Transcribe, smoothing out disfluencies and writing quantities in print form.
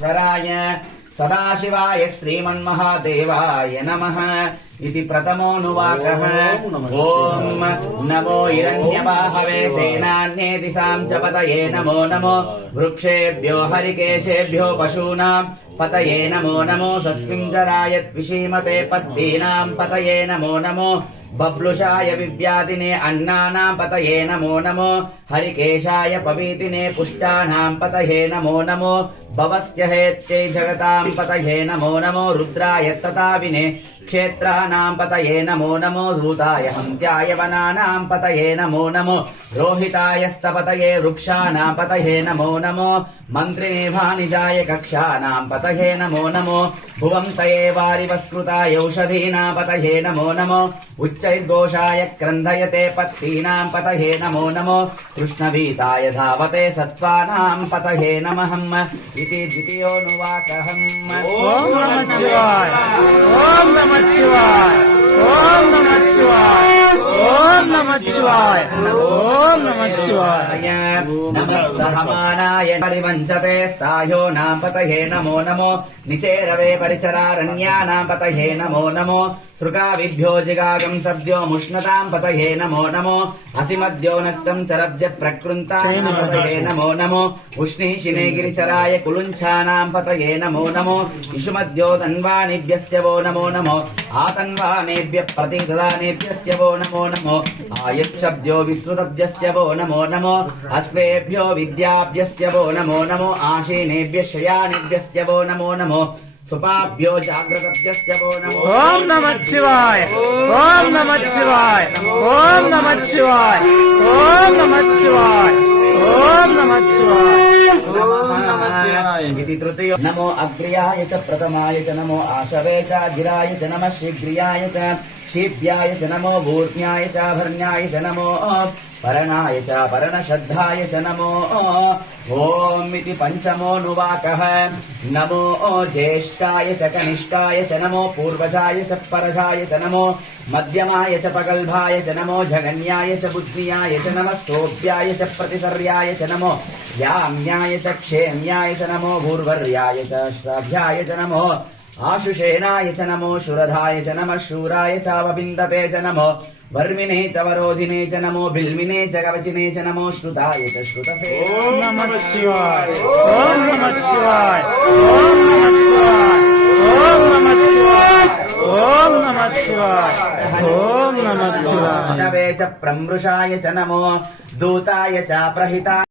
మహేశ్వరాయ సదాశివాయ శ్రీమన్మహాదేవాయ నమః ఇది ప్రథమోనువాకః. ఓం నమో హిరణ్యబాహవే సేనాన్యే దిశాం చ పతయే నమో నమో వృక్షేభ్యో హరికేశేభ్యో పశూనాం పతయే నమో నమో సస్మింజరాయ ద్విషీమతే పద్దీనాం పతయే నమో నమో బబ్లుషాయ వివ్యాదినే అన్నానాం పతయే నమో నమో హరికేశాయ పవీతినే పుష్టానాం పతయే నమో నమో భవస్య హేత్యై జగతాం పతయే నమో నమో రుద్రాయ తతావినే క్షేత్రానాం పతయే నమో నమో ధూతాయ హంత్యాయ వనానాం పతయే నమో నమో రోహితాయస్తపతయే వృక్షానాం పతయే నమో నమో మంత్రినే భానిజాయ కక్షానాం పతయే నమో నమో భువంతయే వారివస్కృతాయ ఔషధీనాం పతయే నమో నమో ఉచ్చైర్ఘోషాయ క్రందయతే పత్తీనాం పతయే నమో నమో కృష్ణవీతాయ ధావతే సత్వానాం పతయే నమః ఇది ద్వితీయోనువాకః. ఓం నమః శివాయ ఓం నమః శివాయ ఓం నమః శివాయ ఓం నమః శివాయ ఓం నమః శివాయ నమః సహమానాయ పరివంచతే స్థాయో నాం పతయే నమో నమో నిచేరవే పరిచరారణ్యానాం పతయే నమో నమో సృకావిభ్యో జిగాగం సద్యో ముష్ణతాం పతయే నమో నమో అసిమద్యో నక్తం చరబ్జ ప్రకృంతాం పతయే నమో నమో ఉష్ణీషినే గిరిచరాయ కులుంఛానాం పతయే నమో నమో ఇషుమద్యో తన్వానిభ్యశ్చ వో నమో నమో ఆతన్వానేభ్య ప్రతిదదానేభ్యశ్చ వో నమో నమో ఆయచ్చబ్ద్యో విశ్రుతభ్యశ్చ వో నమో నమో అశ్వేభ్యో విద్యాభ్యశ్చ వో నమో నమో ఆశీనేభ్య శయానిభ్యశ్చ వో నమో నమో సుపాభ్యో జాగ్రత్తభ్యశ్చ వో నమో. ఓం నమః శివాయ ఓం నమః శివాయ ఓం నమః శివాయ ఓం నమః శివాయ ఓం నమః శివాయ. ఇది తృతీయ. నమో అగ్ర్యాయ చ ప్రథమాయ చ నమో ఆశవే చ గిరాయ చ నమః శీఘ్రియాయ చ శీభ్యాయ చ నమో భూర్ణ్యాయ చ భర్ణ్యాయ చ నమో పరణాయ చ పరణశ్రద్ధాయ చ నమో ఓం ఇది పంచమోనువాకః. నమో జ్యేష్ఠాయ చ కనిష్ఠాయ చ నమో పూర్వజాయ చ పరజాయ చ నమో మధ్యమాయ చ పగల్భాయ చ నమో జగన్యాయ చ బుద్ధ్యాయ చ నమః సోభ్యాయ చ ప్రతిసర్యాయ చ నమో యామ్యాయ చ క్షేమ్యాయ చ నమో భూర్వర్యాయ చ శ్రాభ్యాయ చ నమో ఆశుషేనాయ చ నమో శురధాయ చ నమః శూరాయ చావబిందతే చ నమో వర్మినే చ వరోధినే చ నమో బిల్మినే చ కవచినే చ నమో శ్రుతాయ చ శ్రుతసే. ఓం నమః శివాయ ఓం నమః శివాయ ఓం నమః శివాయ ఓం నమః శివాయ ఓం నమః శివాయ ఓం నమః శివాయ. విష్ణవే చ ప్రమృషాయ చ నమో దూతాయ చ ప్రహితాయ